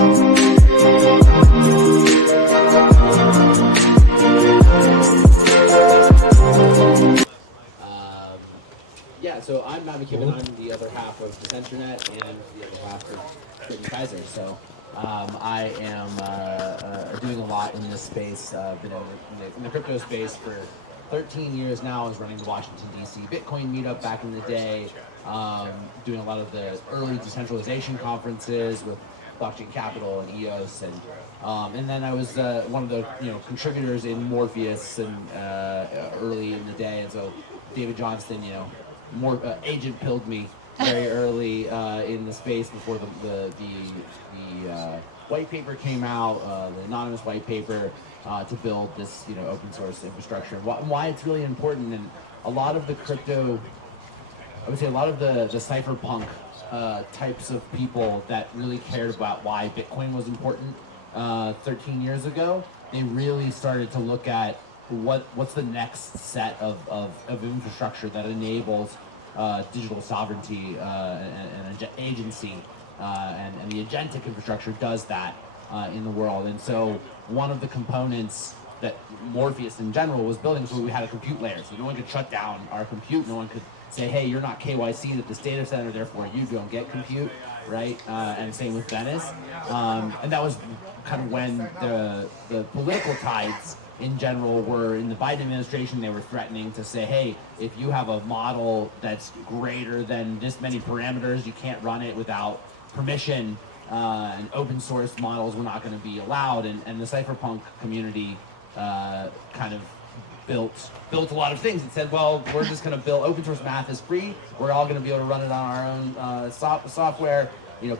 So I'm Matt McKibben. I'm the other half of Decentralized and the other half of Brittany Kaiser. So I am doing a lot in this space. Been in the crypto space for 13 years now. I was running the Washington, D.C. Bitcoin meetup back in the day, doing a lot of the early decentralization conferences with Blockchain Capital and EOS, and then I was one of the contributors in Morpheus and early in the day, and so David Johnston, agent pilled me very early in the space before the white paper came out, the anonymous white paper to build this open source infrastructure. Why it's really important, and a lot of the crypto, I would say a lot of the cypherpunk types of people that really cared about why Bitcoin was important 13 years ago, they really started to look at what's the next set of infrastructure that enables digital sovereignty and agency, and the agentic infrastructure does that in the world. And so one of the components that Morpheus in general was building, so we had a compute layer, so no one could shut down our compute, no one could say, hey, you're not KYC'd at this data center, therefore you don't get compute, right? And same with Venice. And that was kind of when the political tides in general were in the Biden administration. They were threatening to say, hey, if you have a model that's greater than this many parameters, you can't run it without permission, and open source models were not going to be allowed. And the cypherpunk community kind of built a lot of things. It said, well, we're just going to build open source math is free. We're all going to be able to run it on our own software.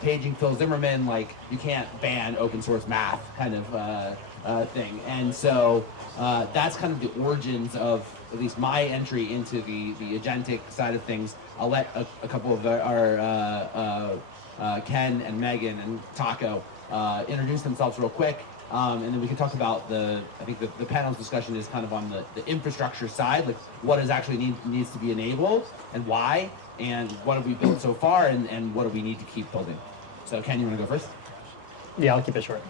Paging Phil Zimmerman, like, you can't ban open source math kind of thing. And so that's kind of the origins of at least my entry into the agentic side of things. I'll let a couple of our Ken and Megan and Taco introduce themselves real quick. And then we can talk about I think the panel's discussion is kind of on the infrastructure side, like what is actually needs to be enabled and why, and what have we built so far, and what do we need to keep building. So Ken, you want to go first? Yeah, I'll keep it short.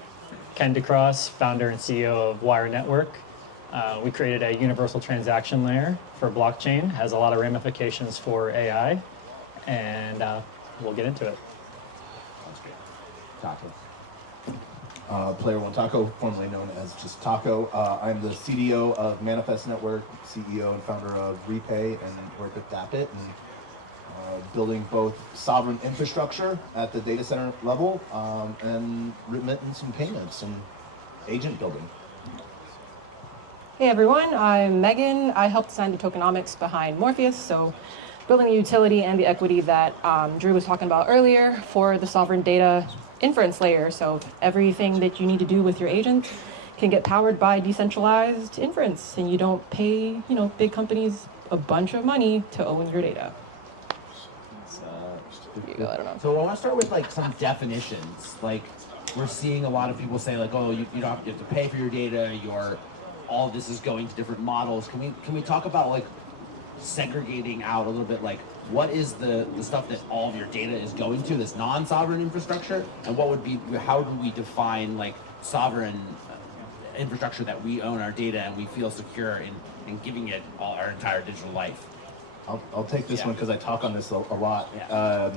Ken DeCross, founder and CEO of Wire Network. We created a universal transaction layer for blockchain, has a lot of ramifications for AI, and we'll get into it. That's great. Taco. Player One Taco, formerly known as just Taco. I'm the CDO of Manifest Network, CEO and founder of Repay, and work with Dapit, and building both sovereign infrastructure at the data center level, and remittance and payments and agent building. Hey everyone, I'm Megan. I helped design the tokenomics behind Morpheus, so building the utility and the equity that Drew was talking about earlier for the sovereign data inference layer. So everything that you need to do with your agent can get powered by decentralized inference, and you don't pay, big companies a bunch of money to own your data. I don't know. So I want to start with like some definitions. Like, we're seeing a lot of people say like, oh, you have to pay for your data. All of this is going to different models. Can we talk about like segregating out a little bit, like what is the stuff that all of your data is going to, this non-sovereign infrastructure, and how do we define like sovereign infrastructure that we own our data and we feel secure in giving it all our entire digital life? I'll take this one because I talk on this a lot. Yeah.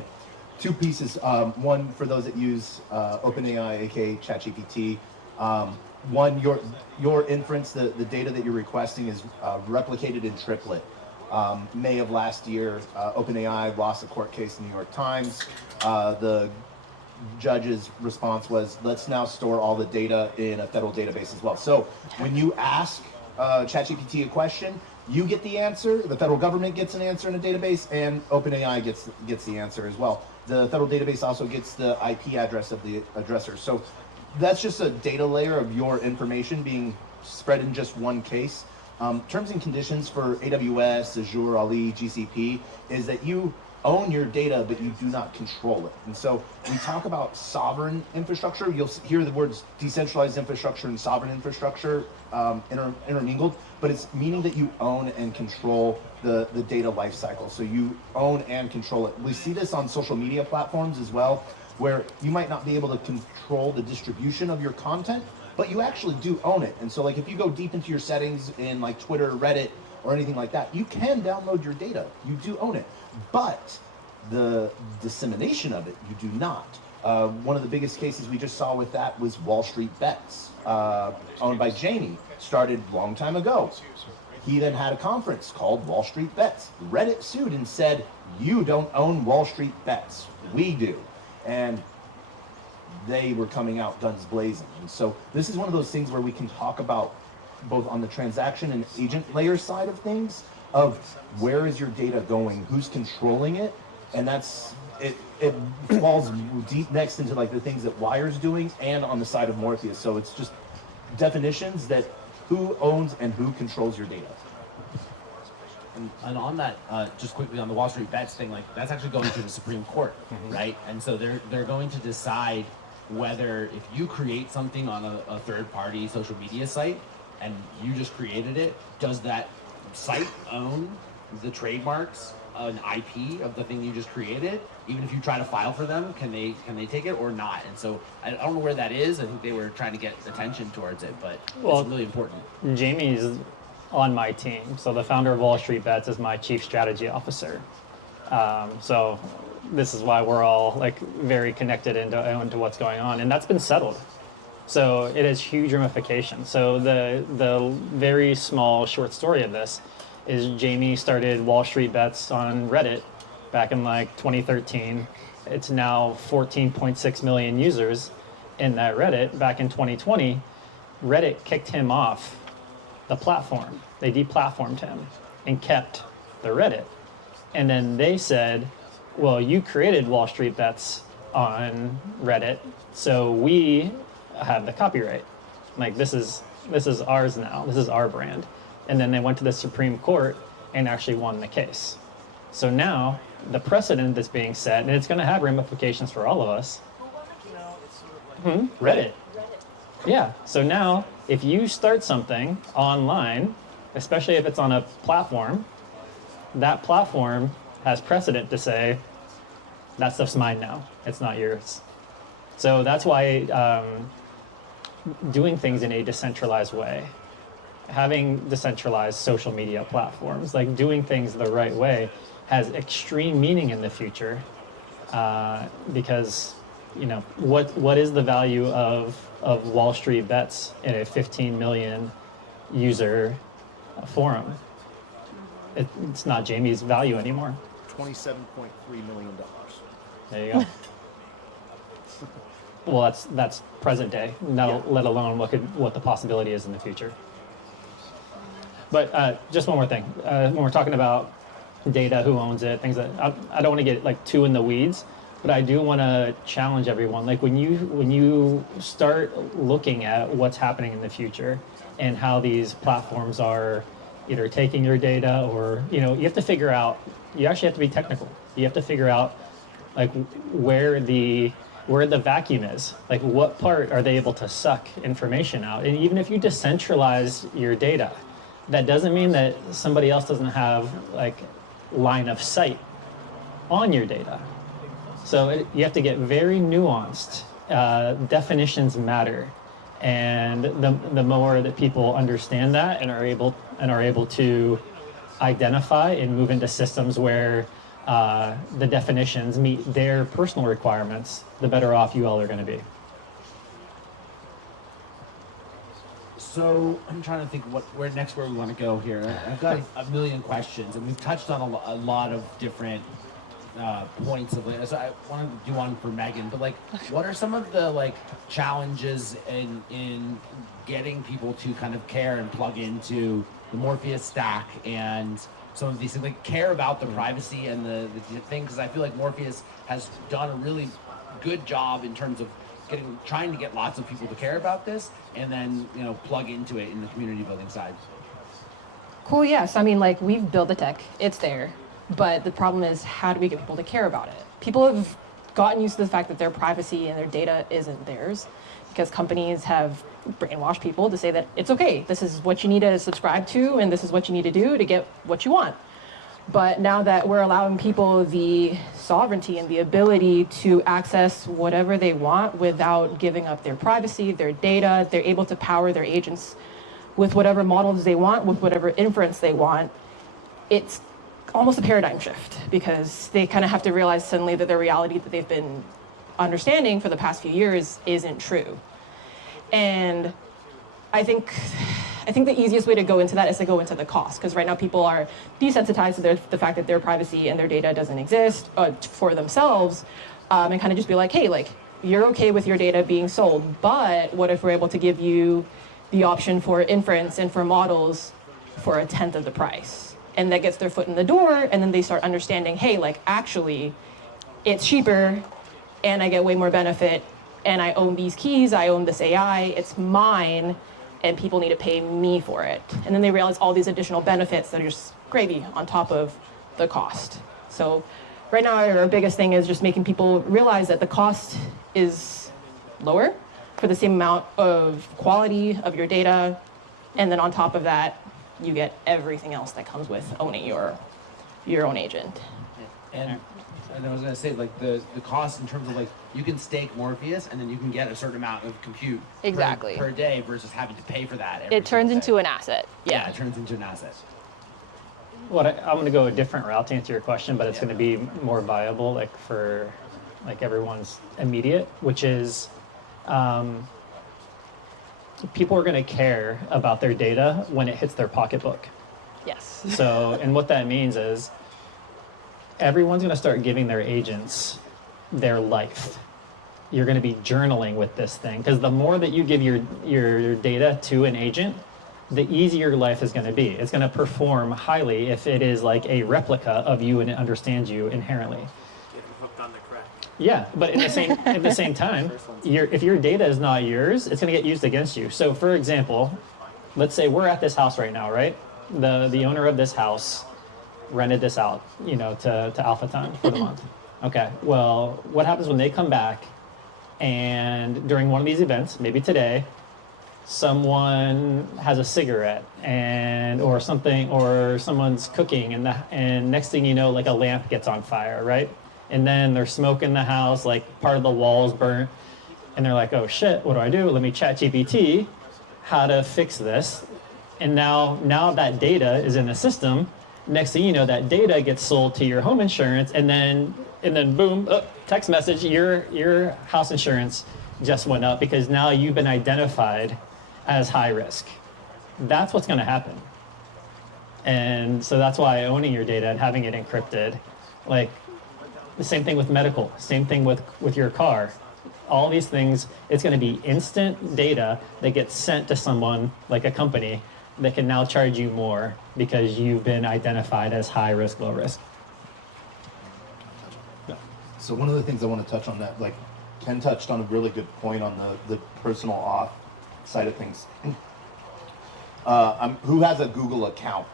Two pieces. One for those that use OpenAI, aka ChatGPT. One, your inference, the data that you're requesting is replicated in triplet. May of last year, OpenAI lost a court case in the New York Times. The judge's response was, let's now store all the data in a federal database as well. So when you ask ChatGPT a question, you get the answer, the federal government gets an answer in a database, and OpenAI gets the answer as well. The federal database also gets the IP address of the addressor. So that's just a data layer of your information being spread in just one case. Terms and conditions for AWS, Azure, Ali, GCP is that you own your data, but you do not control it. And so we talk about sovereign infrastructure. You'll hear the words decentralized infrastructure and sovereign infrastructure intermingled, but it's meaning that you own and control the data lifecycle. So you own and control it. We see this on social media platforms as well. where you might not be able to control the distribution of your content, but you actually do own it. And so like if you go deep into your settings in like Twitter, Reddit, or anything like that, you can download your data. You do own it. But the dissemination of it, you do not. One of the biggest cases we just saw with that was Wall Street Bets, owned by Jamie, started a long time ago. He then had a conference called Wall Street Bets. Reddit sued and said, you don't own Wall Street Bets, we do. And they were coming out guns blazing. And so this is one of those things where we can talk about both on the transaction and agent layer side of things, of where is your data going, who's controlling it, and that's it falls deep next into like the things that Wire's doing and on the side of Morpheus. So it's just definitions that who owns and who controls your data. And on that, just quickly on the Wall Street Bets thing, like that's actually going to the Supreme Court, right? And so they're going to decide whether if you create something on a third-party social media site and you just created it, does that site own the trademarks, an IP of the thing you just created? Even if you try to file for them, can they take it or not? And so I don't know where that is. I think they were trying to get attention towards it, but it's really important. Jamie's on my team. So the founder of Wall Street Bets is my chief strategy officer. So this is why we're all like very connected into what's going on, and that's been settled. So it has huge ramifications. So the very small short story of this is Jamie started Wall Street Bets on Reddit back in like 2013. It's now 14.6 million users in that Reddit. Back in 2020, Reddit kicked him off the platform. They deplatformed him and kept the Reddit. And then they said, well, you created Wall Street Bets on Reddit, so we have the copyright. Like this is ours now. This is our brand. And then they went to the Supreme Court and actually won the case. So now the precedent that's being set, and it's going to have ramifications for all of us. Reddit. Yeah. So now if you start something online, especially if it's on a platform, that platform has precedent to say, that stuff's mine now. It's not yours. So that's why doing things in a decentralized way, having decentralized social media platforms, like doing things the right way, has extreme meaning in the future. Because, you know, what is the value of Wall Street Bets in a 15 million user forum? It's not Jamie's value anymore. $27.3 million. There you go. Well, that's present day, let alone what the possibility is in the future. But just one more thing. When we're talking about data, who owns it, things that I don't want to get like too in the weeds, but I do want to challenge everyone. Like when you start looking at what's happening in the future and how these platforms are either taking your data or, you know, you have to figure out, you actually have to be technical. You have to figure out like where the vacuum is. Like what part are they able to suck information out? And even if you decentralize your data, that doesn't mean that somebody else doesn't have like line of sight on your data. So you have to get very nuanced. Definitions matter. And the more that people understand that and are able to identify and move into systems where the definitions meet their personal requirements, the better off you all are going to be. So I'm trying to think where we want to go here. I've got a million questions, and we've touched on a lot of different points of it. So I want to do one for Megan, but like, what are some of the like challenges in getting people to kind of care and plug into the Morpheus stack and some of these things, like care about the privacy and the thing? Because I feel like Morpheus has done a really good job in terms of trying to get lots of people to care about this, and then plug into it in the community building side. Cool. Yes. I mean, like we've built the tech; it's there. But the problem is, how do we get people to care about it? People have gotten used to the fact that their privacy and their data isn't theirs because companies have brainwashed people to say that it's okay. This is what you need to subscribe to, and this is what you need to do to get what you want. But now that we're allowing people the sovereignty and the ability to access whatever they want without giving up their privacy, their data, they're able to power their agents with whatever models they want, with whatever inference they want, it's almost a paradigm shift because they kind of have to realize suddenly that the reality that they've been understanding for the past few years isn't true. And I think the easiest way to go into that is to go into the cost, because right now people are desensitized to the fact that their privacy and their data doesn't exist for themselves, and kind of just be like, hey, like, you're okay with your data being sold, but what if we're able to give you the option for inference and for models for a tenth of the price? And that gets their foot in the door, and then they start understanding, hey, like, actually, it's cheaper, and I get way more benefit, and I own these keys, I own this AI, it's mine, and people need to pay me for it. And then they realize all these additional benefits that are just gravy on top of the cost. So right now, our biggest thing is just making people realize that the cost is lower for the same amount of quality of your data. And then on top of that, you get everything else that comes with owning your own agent. And I was gonna say, like, the cost in terms of, like, you can stake Morpheus and then you can get a certain amount of compute Exactly. per day versus having to pay for that every It turns single into day. an asset. Yeah, it turns into an asset. I'm going to go a different route to answer your question, but it's Yeah. going to be more viable, like for like everyone's immediate, which is people are going to care about their data when it hits their pocketbook. Yes. So, and what that means is everyone's going to start giving their agents their life. You're going to be journaling with this thing, because the more that you give your data to an agent, the easier your life is going to be. It's going to perform highly if it is like a replica of you and it understands you inherently. Get them hooked on the crack. Yeah, but at the same time, if your data is not yours, it's going to get used against you. So, for example, let's say we're at this house right now, right? The owner of this house rented this out, to Alpha Time for the month. Okay. Well, what happens when they come back and during one of these events, maybe today, someone has a cigarette or something, or someone's cooking, and next thing you know, like a lamp gets on fire, right? And then there's smoke in the house, like part of the wall is burnt, and they're like, oh shit, what do? Let me chat GPT how to fix this. And now that data is in the system. Next thing you know, that data gets sold to your home insurance, and then boom, text message, your house insurance just went up because now you've been identified as high risk. That's what's going to happen. And so that's why owning your data and having it encrypted, like the same thing with medical, same thing with your car. All these things, it's going to be instant data that gets sent to someone like a company that can now charge you more because you've been identified as high risk, low risk. So one of the things I want to touch on that, like Ken touched on a really good point on the personal auth side of things. Who has a Google account?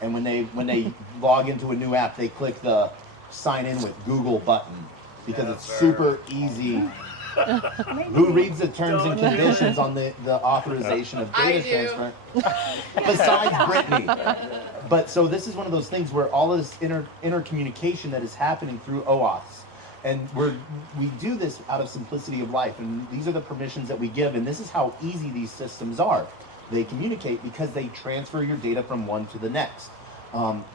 And when they log into a new app, they click the sign in with Google button because it's super easy. Who reads the terms and conditions on the authorization of data transfer? Besides Brittany. But so this is one of those things where all of this intercommunication that is happening through OAuths. And we do this out of simplicity of life. And these are the permissions that we give. And this is how easy these systems are. They communicate because they transfer your data from one to the next.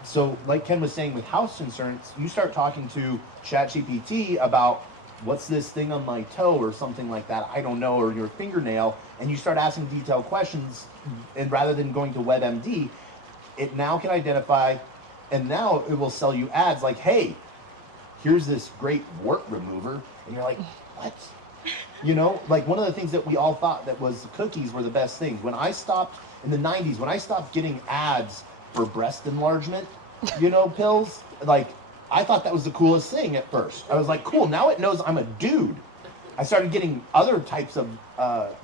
So like Ken was saying with house insurance, you start talking to ChatGPT about what's this thing on my toe or something like that, I don't know, or your fingernail, and you start asking detailed questions, and rather than going to WebMD, it now can identify, and now it will sell you ads like, hey, here's this great wart remover, and you're like, what? Like one of the things that we all thought that was cookies were the best things. When I stopped, in the 90s, when I stopped getting ads for breast enlargement, pills, like, I thought that was the coolest thing at first. I was like, cool, now it knows I'm a dude. I started getting other types of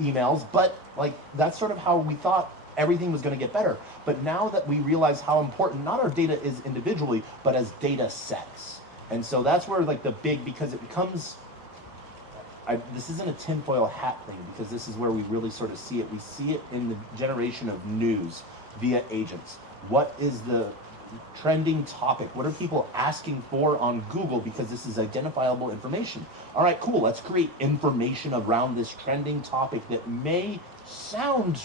emails, but like that's sort of how we thought everything was going to get better. But now that we realize how important not our data is individually, but as data sets. And so that's where like because it becomes, this isn't a tinfoil hat thing, because this is where we really sort of see it. We see it in the generation of news via agents. What is the trending topic? What are people asking for on Google? Because this is identifiable information. All right, cool. Let's create information around this trending topic that may sound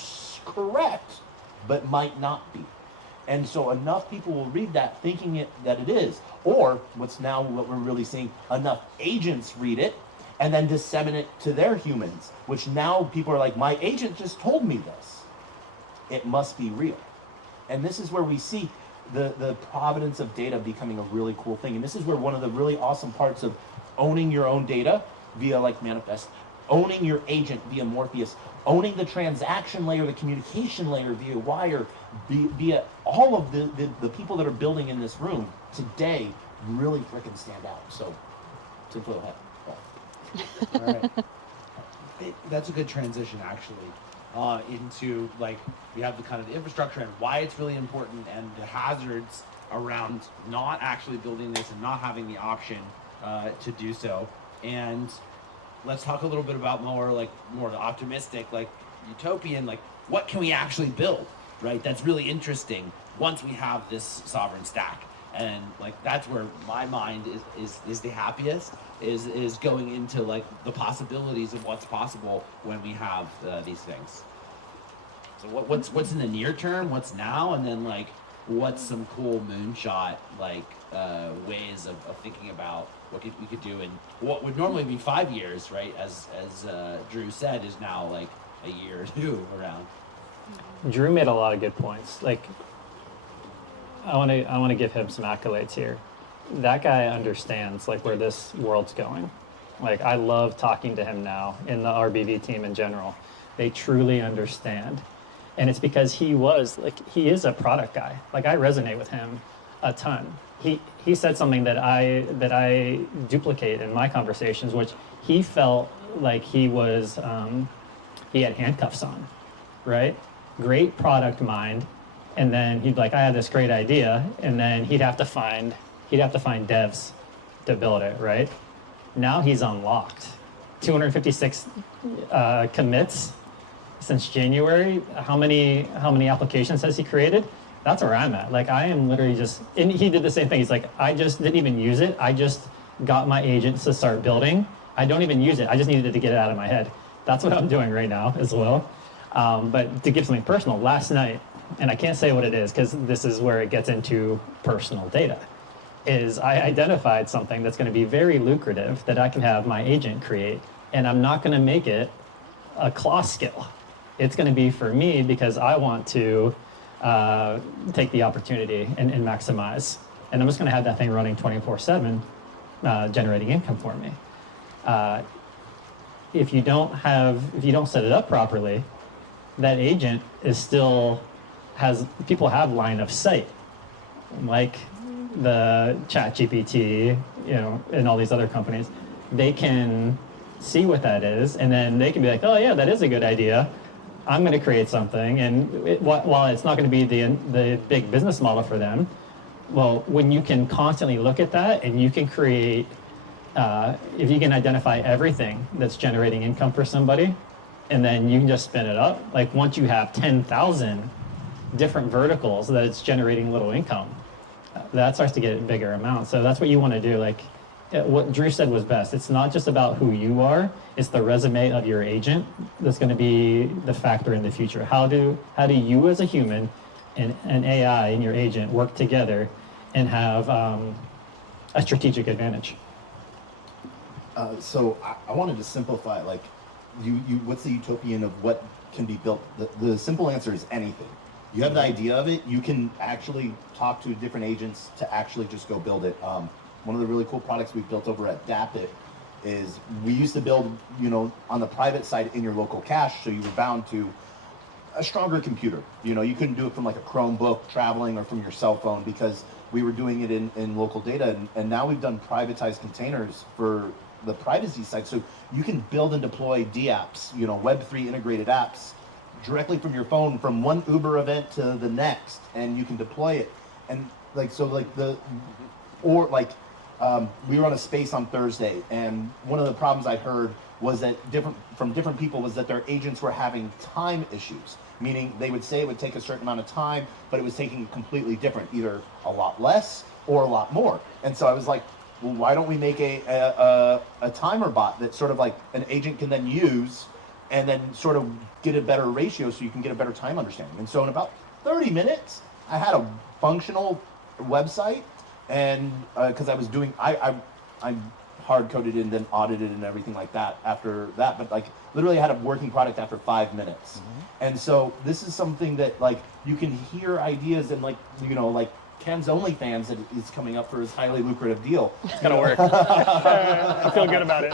correct, but might not be. And so enough people will read that thinking that it is. Or what we're really seeing, enough agents read it and then disseminate it to their humans, which now people are like, my agent just told me this. It must be real. And this is where we see the provenance of data becoming a really cool thing. And this is where one of the really awesome parts of owning your own data via like Manifest, owning your agent via Morpheus, owning the transaction layer, the communication layer via Wire, via all of the people that are building in this room today really freaking stand out. So, go ahead. All right. That's a good transition, actually, into like we have the kind of the infrastructure and why it's really important and the hazards around not actually building this and not having the option to do so. And let's talk a little bit about more the optimistic, like utopian, like what can we actually build, right? That's really interesting once we have this sovereign stack. And like that's where my mind is the happiest, is going into like the possibilities of what's possible when we have these things. So what's in the near term, what's now, and then like what's some cool moonshot like ways of thinking about what we could do in what would normally be 5 years, right? As Drew said, is now like a year or two around. Drew made a lot of good points. Like, I want to give him some accolades here. That guy understands like where this world's going. Like, I love talking to him now in the RBV team in general. They truly understand, and it's because he is a product guy. Like, I resonate with him a ton. He said something that I duplicate in my conversations, which he felt like he had handcuffs on, right? Great product mind. And then he'd like, I had this great idea, and then he'd have to find devs to build it, right? Now he's unlocked. 256 commits since January. How many applications has he created? That's where I'm at. Like, I am literally and he did the same thing. He's like, I just didn't even use it. I just got my agents to start building. I don't even use it. I just needed to get it out of my head. That's what I'm doing right now as well. But to give something personal, last night, and I can't say what it is because this is where it gets into personal data, is I identified something that's going to be very lucrative that I can have my agent create, and I'm not going to make it a claw skill. It's going to be for me because I want to take the opportunity and maximize. And I'm just going to have that thing running 24/7, generating income for me. If you don't set it up properly, that agent people have line of sight, like the ChatGPT, and all these other companies. They can see what that is, and then they can be like, oh yeah, that is a good idea. I'm going to create something, and while it's not going to be the big business model for them, well, when you can constantly look at that and you can create, if you can identify everything that's generating income for somebody, and then you can just spin it up. Like, once you have 10,000 different verticals that it's generating little income, that starts to get a bigger amount. So that's what you want to do. Like, what Drew said was best. It's not just about who you are, it's the resume of your agent that's going to be the factor in the future. How do you as a human and an AI and your agent work together and have a strategic advantage? So I wanted to simplify, like, what's the utopian of what can be built? The simple answer is anything. You have the idea of it, you can actually talk to different agents to actually just go build it. One of the really cool products we've built over at Dapit is we used to build, on the private side in your local cache, so you were bound to a stronger computer. You couldn't do it from like a Chromebook traveling or from your cell phone because we were doing it in local data. And now we've done privatized containers for the privacy side. So you can build and deploy DApps, Web3 integrated apps directly from your phone from one Uber event to the next, and you can deploy it. And we were on a space on Thursday, and one of the problems I heard was that from different people was that their agents were having time issues, meaning they would say it would take a certain amount of time, but it was taking completely different, either a lot less or a lot more. And so I was like, well, why don't we make a timer bot that sort of like an agent can then use and then sort of get a better ratio so you can get a better time understanding. And so in about 30 minutes, I had a functional website, and because I was doing, I hard coded and then audited and everything like that after that, but like literally I had a working product after 5 minutes. And so this is something that like you can hear ideas and like, you know, like Ken's OnlyFans that is coming up for his highly lucrative deal. It's gonna work. I feel good about it.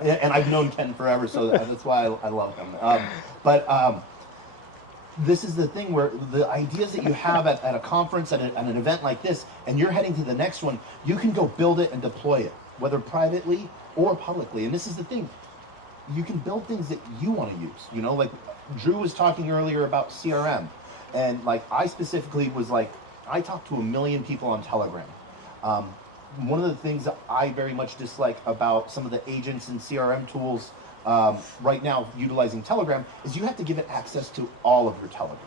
And I've known Ken forever, so that's why I love him. This is the thing where the ideas that you have at a conference, at an event like this, and you're heading to the next one, you can go build it and deploy it, whether privately or publicly. And this is the thing, you can build things that you want to use. You know, like Drew was talking earlier about CRM, and like I specifically was like, I talked to 1 million people on Telegram. One of the things that I very much dislike about some of the agents and CRM tools right now utilizing Telegram is you have to give it access to all of your Telegram.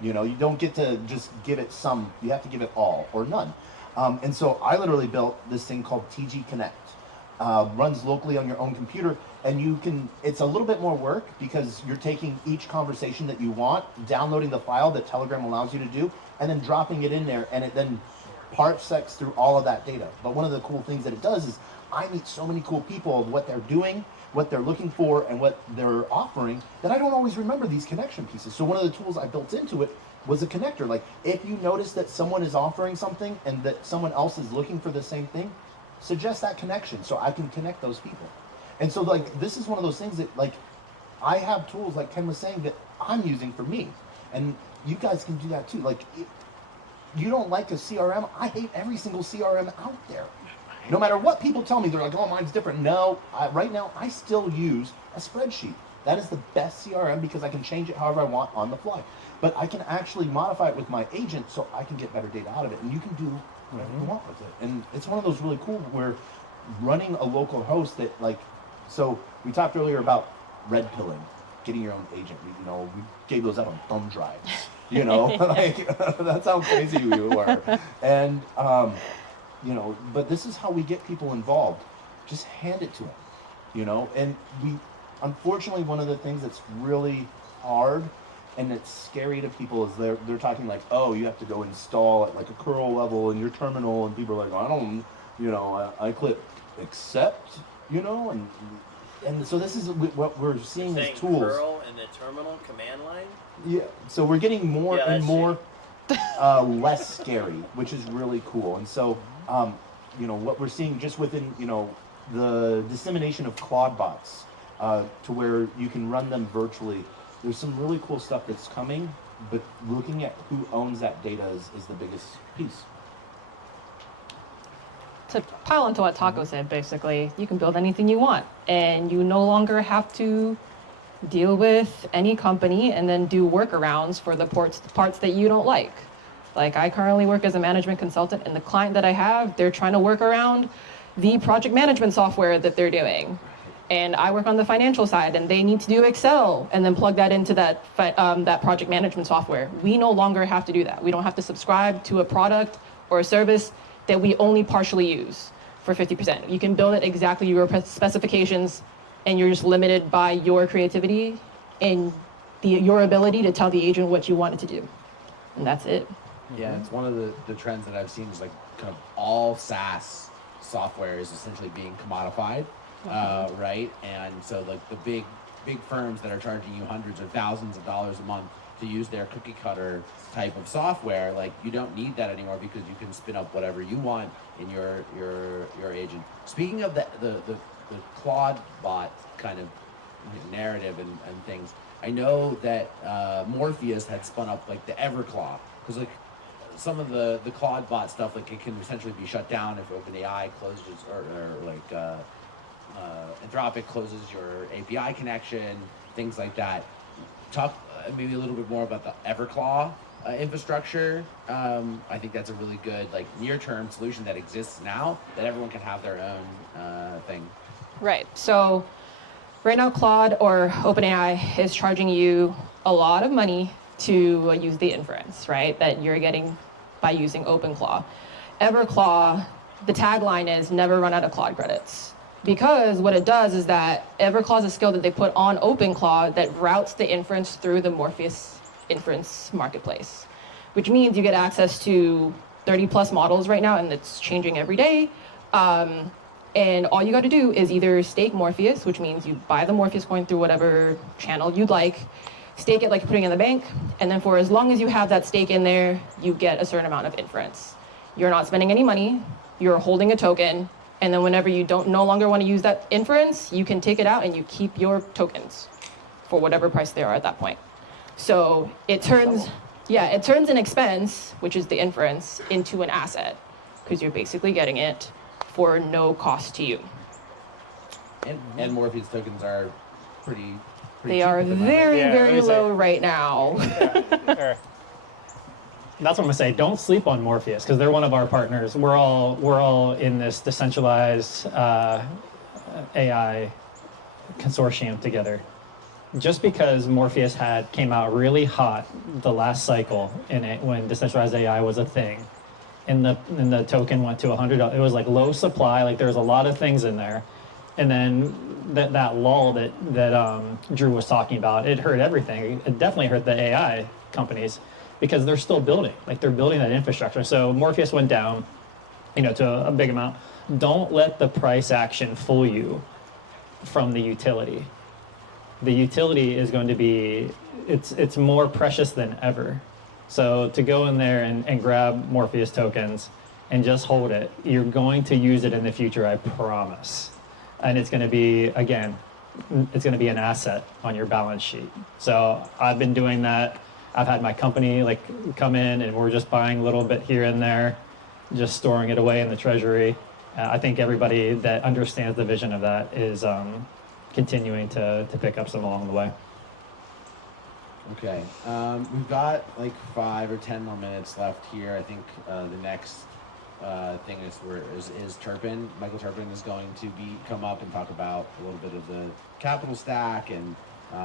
You know, you don't get to just give it some, you have to give it all or none. And so I literally built this thing called TG Connect. Runs locally on your own computer, and you can, it's a little bit more work because you're taking each conversation that you want, downloading the file that Telegram allows you to do, and then dropping it in there, and it then parsecs through all of that data. But one of the cool things that it does is I meet so many cool people of what they're doing, what they're looking for, and what they're offering that I don't always remember these connection pieces. So one of the tools I built into it was a connector. Like if you notice that someone is offering something and that someone else is looking for the same thing, suggest that connection so I can connect those people. And so like this is one of those things that like I have tools like Ken was saying that I'm using for me, and you guys can do that too. Like you don't like a CRM, I hate every single CRM out there. No matter what people tell me, they're like, oh, mine's different. No, right now I still use a spreadsheet. That is the best CRM because I can change it however I want on the fly. But I can actually modify it with my agent so I can get better data out of it, and you can do whatever you want with it. And it's one of those really cool where running a local host that like, so we talked earlier about red pilling, getting your own agent. You know, we gave those out on thumb drives. You know, like that's how crazy we were. And you know, but this is how we get people involved. Just hand it to them. You know, and we, unfortunately, one of the things that's really hard and it's scary to people is they're talking like, oh, you have to go install at like a curl level in your terminal, and people are like, I don't, you know, I click accept, you know, and so this is what we're seeing as tools. Curl in the terminal command line. Yeah, so we're getting more and more less scary, which is really cool. And so, you know, what we're seeing just within, you know, the dissemination of Claude bots to where you can run them virtually. There's some really cool stuff that's coming, but looking at who owns that data is the biggest piece. To pile onto what Taco said, basically, you can build anything you want, and you no longer have to deal with any company and then do workarounds for the parts that you don't like. Like I currently work as a management consultant, and the client that I have, they're trying to work around the project management software that they're doing. And I work on the financial side, and they need to do Excel and then plug that into that project management software. We no longer have to do that. We don't have to subscribe to a product or a service that we only partially use for 50%. You can build it exactly your specifications, and you're just limited by your creativity and your ability to tell the agent what you want it to do. And that's it. Yeah, it's one of the trends that I've seen is like kind of all SaaS software is essentially being commodified, right? And so like the big firms that are charging you hundreds or thousands of dollars a month to use their cookie cutter type of software, like you don't need that anymore because you can spin up whatever you want in your agent. Speaking of the Claude bot kind of narrative and things, I know that Morpheus had spun up like the Everclaw, because like some of the Claude bot stuff, like it can essentially be shut down if OpenAI closes or like Anthropic closes your API connection, things like that. Talk maybe a little bit more about the Everclaw infrastructure. I think that's a really good like near-term solution that exists now that everyone can have their own thing. Right. So right now, Claude or OpenAI is charging you a lot of money to use the inference, right, that you're getting by using OpenClaw. Everclaw, the tagline is never run out of Claude credits. Because what it does is that Everclaw is a skill that they put on OpenClaw that routes the inference through the Morpheus inference marketplace, which means you get access to 30 plus models right now, and it's changing every day. And all you got to do is either stake Morpheus, which means you buy the Morpheus coin through whatever channel you'd like, stake it like you're putting it in the bank, and then for as long as you have that stake in there, you get a certain amount of inference. You're not spending any money, you're holding a token, and then whenever you no longer want to use that inference, you can take it out and you keep your tokens for whatever price they are at that point. So it turns an expense, which is the inference, into an asset, because you're basically getting it for no cost to you. And Morpheus tokens are pretty They cheap are at the moment. very, Yeah, very let me say- low right now. Sure. That's what I'm gonna say. Don't sleep on Morpheus because they're one of our partners. We're all in this decentralized AI consortium together. Just because Morpheus came out really hot the last cycle in it when decentralized AI was a thing, and the token went to $100. It was like low supply. Like there was a lot of things in there, and then that lull that Drew was talking about, it hurt everything. It definitely hurt the AI companies because they're still building. Like they're building that infrastructure. So Morpheus went down, to a big amount. Don't let the price action fool you from the utility. The utility is going to be, it's more precious than ever. So to go in there and grab Morpheus tokens and just hold it, you're going to use it in the future, I promise. And it's going to be, again, it's going to be an asset on your balance sheet. So I've been doing that. I've had my company come in and we're just buying a little bit here and there, just storing it away in the treasury. I think everybody that understands the vision of that is continuing to pick up some along the way. Okay, we've got like 5 or 10 more minutes left here. I think the next thing is Turpin. Michael Turpin is going to come up and talk about a little bit of the capital stack and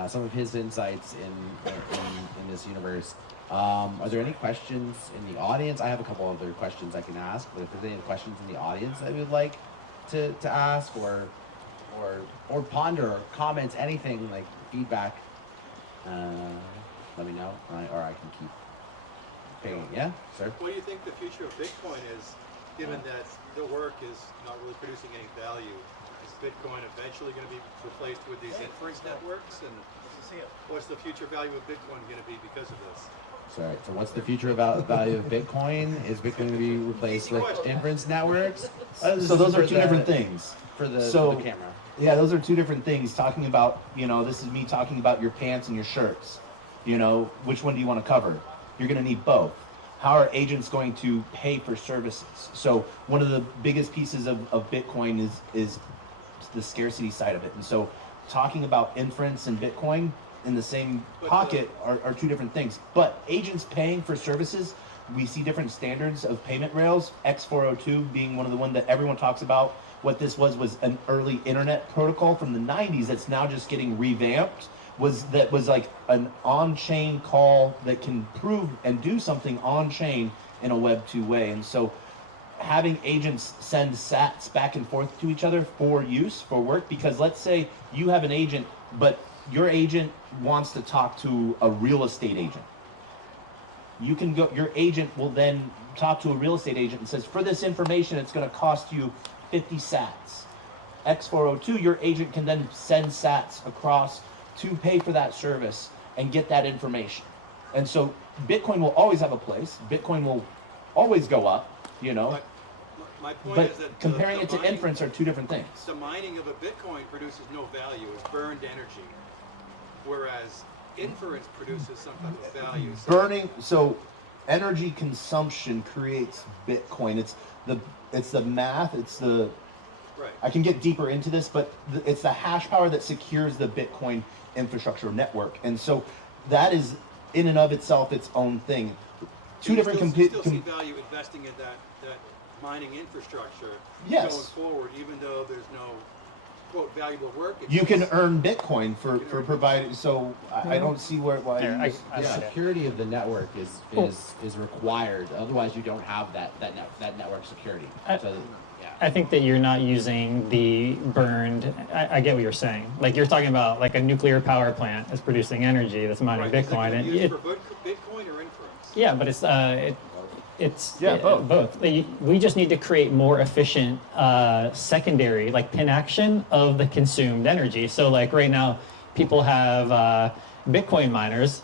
some of his insights in this universe. Are there any questions in the audience? I have a couple other questions I can ask, but if there's any questions in the audience that you would like to ask or ponder or comments, anything like feedback, let me know, or I can keep paying. Yeah, sir. What do you think the future of Bitcoin is, given that the work is not really producing any value? Is Bitcoin eventually going to be replaced with these inference networks? And what's the future value of Bitcoin going to be because of this? Sorry. So what's the future value of Bitcoin? Is Bitcoin going to be replaced with inference networks? So those are two different things. For the camera. Yeah, those are two different things. Talking about, this is me talking about your pants and your shirts. Which one do you want to cover? You're going to need both. How are agents going to pay for services? So one of the biggest pieces of Bitcoin is the scarcity side of it. And so talking about inference and Bitcoin in the same pocket are two different things. But agents paying for services, we see different standards of payment rails, X402 being one of the ones that everyone talks about. What this was an early internet protocol from the 90s that's now just getting revamped. Was like an on-chain call that can prove and do something on-chain in a Web 2 way. And so having agents send sats back and forth to each other for use, for work, because let's say you have an agent, but your agent wants to talk to a real estate agent. Your agent will then talk to a real estate agent and says, for this information, it's going to cost you 50 sats. X402, your agent can then send sats across to pay for that service and get that information. And so Bitcoin will always have a place. Bitcoin will always go up, But my point But is that comparing the it to mining- inference are two different things. The mining of a Bitcoin produces no value; it's burned energy, whereas inference produces some type of value. So energy consumption creates Bitcoin. It's the math. Right. I can get deeper into this, but it's the hash power that secures the Bitcoin infrastructure network. And so that is in and of itself its own thing. Two different You still see value investing in that mining infrastructure Yes. going forward, even though there's no quote valuable work. It's You can just- earn Bitcoin for providing. So I don't see why. Here, you I The see it. security of the network is required. Otherwise, you don't have that network security. So, yeah. I think that you're not using the burned. I get what you're saying. Like you're talking about like a nuclear power plant that's producing energy that's mining Right. Is it Bitcoin, gonna and be used it, for Bitcoin or inference? yeah, but it's Yeah, both. both. We just need to create more efficient secondary, like pin action of the consumed energy. So like right now, people have Bitcoin miners,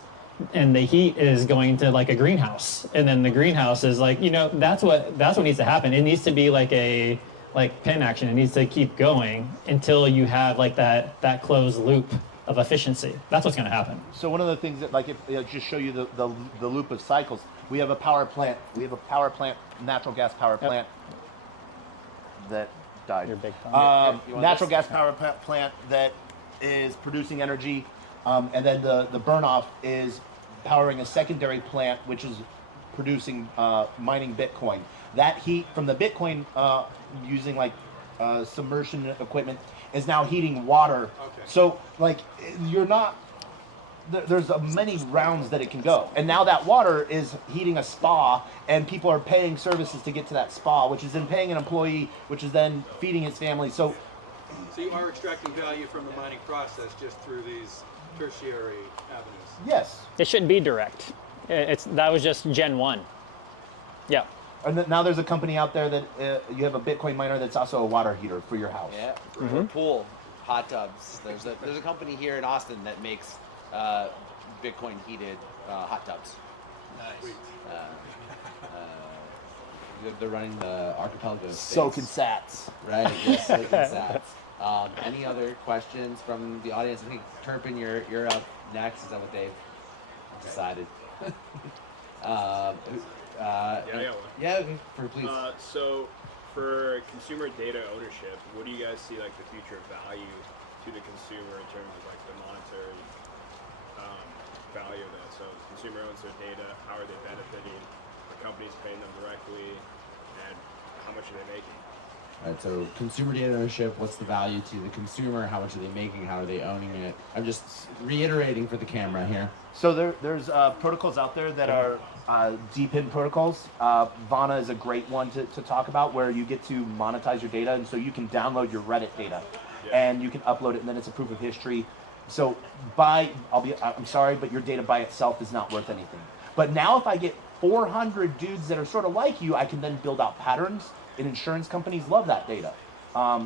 and the heat is going to like a greenhouse, and then the greenhouse is like, that's what needs to happen. It needs to be like a pin action. It needs to keep going until you have like that closed loop of efficiency. That's what's going to happen. So one of the things that, like, if just show you the loop of cycles. We have a power plant. We have a power plant, natural gas power plant that died. Your big thumb. You want Natural this? gas power plant that is producing energy, and then the burn off is powering a secondary plant which is producing mining Bitcoin. That heat from the Bitcoin using like submersion equipment is now heating water. Okay. So like you're not. There's many rounds that it can go, and now that water is heating a spa, and people are paying services to get to that spa, which is then paying an employee, which is then feeding his family. So So you are extracting value from the mining process just through these tertiary avenues. yes, It shouldn't be direct. That was just Gen 1. Yeah. and now there's a company out there that you have a Bitcoin miner that's also a water heater for your house. Yeah, or pool, hot tubs. There's a company here in Austin that makes Bitcoin heated hot tubs. Sweet. They're running the archipelago. Soaking space, sats. right? Yes, soaking sats. Any other questions from the audience? I think Turpin, you're up next. Is that what they've decided? Yeah, I got one. Yeah, okay, please. So, for consumer data ownership, what do you guys see like the future value to the consumer in terms of like the monetary value of that? So, the consumer owns their data. How are they benefiting? The company's paying them directly, and how much are they making? All right, so consumer data ownership, what's the value to the consumer? How much are they making? How are they owning it? I'm just reiterating for the camera here. So there's protocols out there that are deep in protocols. Vana is a great one to talk about, where you get to monetize your data, and so you can download your Reddit data, and you can upload it, and then it's a proof of history. So I'm sorry, but your data by itself is not worth anything. But now if I get 400 dudes that are sort of like you, I can then build out patterns, and insurance companies love that data.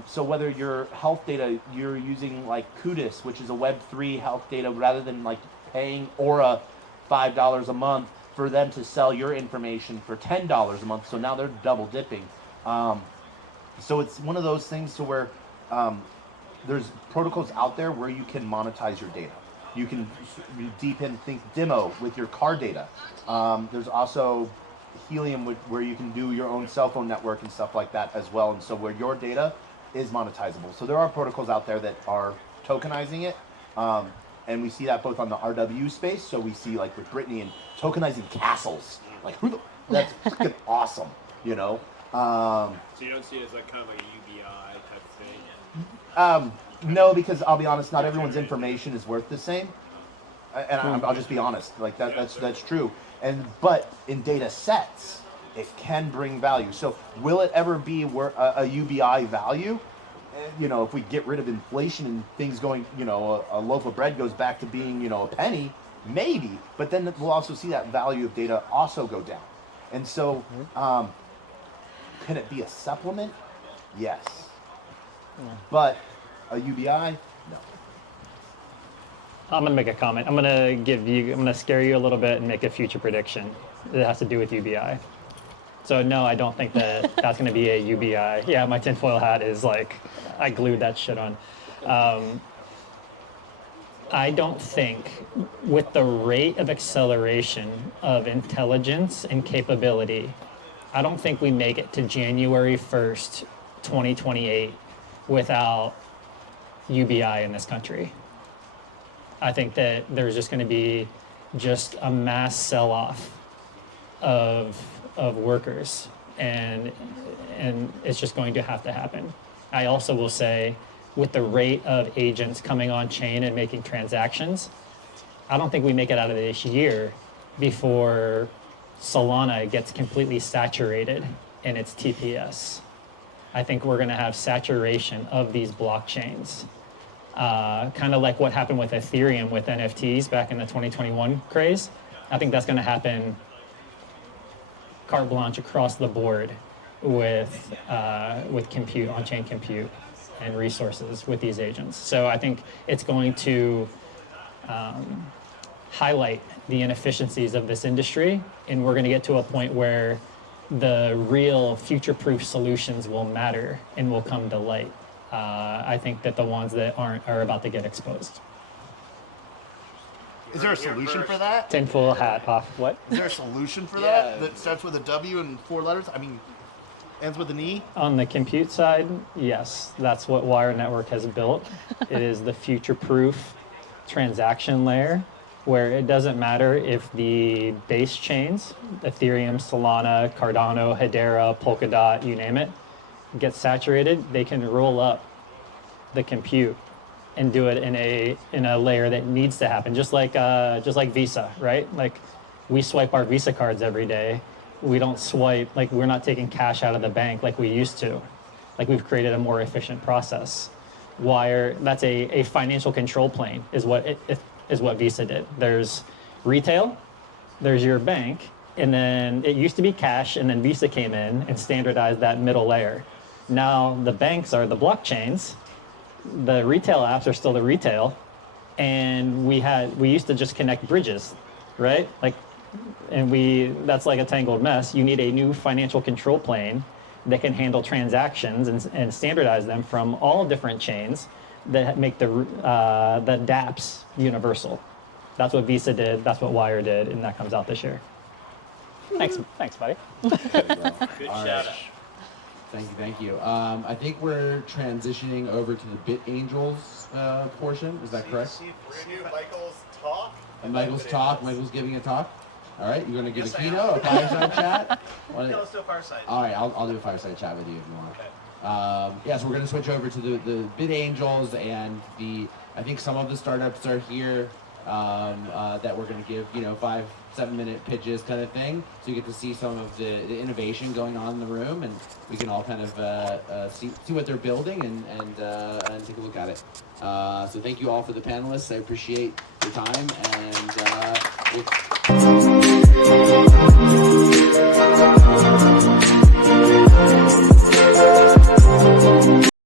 So whether your health data, you're using like Kudis, which is a Web3 health data, rather than like paying Aura $5 a month for them to sell your information for $10 a month. So now they're double dipping. So it's one of those things to where there's protocols out there where you can monetize your data. You can deep in think demo with your car data. There's also Helium where you can do your own cell phone network and stuff like that as well. And so where your data is monetizable. So there are protocols out there that are tokenizing it. And we see that both on the RW space. So we see like with Brittany and tokenizing castles. Like that's freaking awesome, you know? So you don't see it as like kind of like a UBI type thing? No, because I'll be honest, not everyone's information is worth the same. And I'll just be honest, like that's true. But in data sets, it can bring value. So will it ever be a UBI value? You know, if we get rid of inflation and things going, you know, a loaf of bread goes back to being, you know, a penny, maybe. But then we'll also see that value of data also go down. And so, can it be a supplement? Yes. But a UBI? No. I'm gonna make a comment. I'm gonna scare you a little bit and make a future prediction that has to do with UBI. So no, I don't think that that's gonna be a UBI. Yeah, my tinfoil hat is like, I glued that shit on. I don't think with the rate of acceleration of intelligence and capability, I don't think we make it to January 1st, 2028 without UBI in this country. I think that there's just going to be just a mass sell-off of workers, and it's just going to have to happen. I also will say, with the rate of agents coming on chain and making transactions, I don't think we make it out of this year before Solana gets completely saturated in its TPS. I think we're going to have saturation of these blockchains. Kind of like what happened with Ethereum with NFTs back in the 2021 craze. I think that's going to happen carte blanche across the board with compute, on-chain compute, and resources with these agents. So I think it's going to highlight the inefficiencies of this industry, and we're going to get to a point where the real future-proof solutions will matter and will come to light. I think that the ones that aren't are about to get exposed. Is there a solution for that? Tinfoil hat off. What? Is there a solution for that that starts with a W and 4 letters? I mean, ends with an E? On the compute side, yes, that's what Wire Network has built. It is the future-proof transaction layer where it doesn't matter if the base chains, Ethereum, Solana, Cardano, Hedera, Polkadot, you name it, get saturated, they can roll up the compute and do it in a layer that needs to happen, just like Visa, right? Like, we swipe our Visa cards every day. We don't swipe, like, we're not taking cash out of the bank like we used to. Like, we've created a more efficient process. Wire, that's a financial control plane, is what Visa did. There's retail, there's your bank, and then it used to be cash, and then Visa came in and standardized that middle layer. Now the banks are the blockchains, the retail apps are still the retail, and we used to just connect bridges, right? Like, and that's like a tangled mess. You need a new financial control plane that can handle transactions and standardize them from all different chains that make the dApps universal. That's what Visa did, that's what Wire did, and that comes out this year. Thanks, buddy. Good All shout right. out. Thank you. I think we're transitioning over to the Bit Angels portion. Is that correct? We're gonna do Michael's talk. And Michael's talk. Michael's giving a talk. All right. You're going to give a keynote, a fireside chat. Let's do a fireside. All right. I'll do a fireside chat with you if you want. Yeah. So we're going to switch over to the Bit Angels, and I think some of the startups are here that we're going to give 5-7 minute pitches kind of thing, so you get to see some of the innovation going on in the room, and we can all kind of see what they're building and take a look at it. So thank you all for the panelists. I appreciate your time, and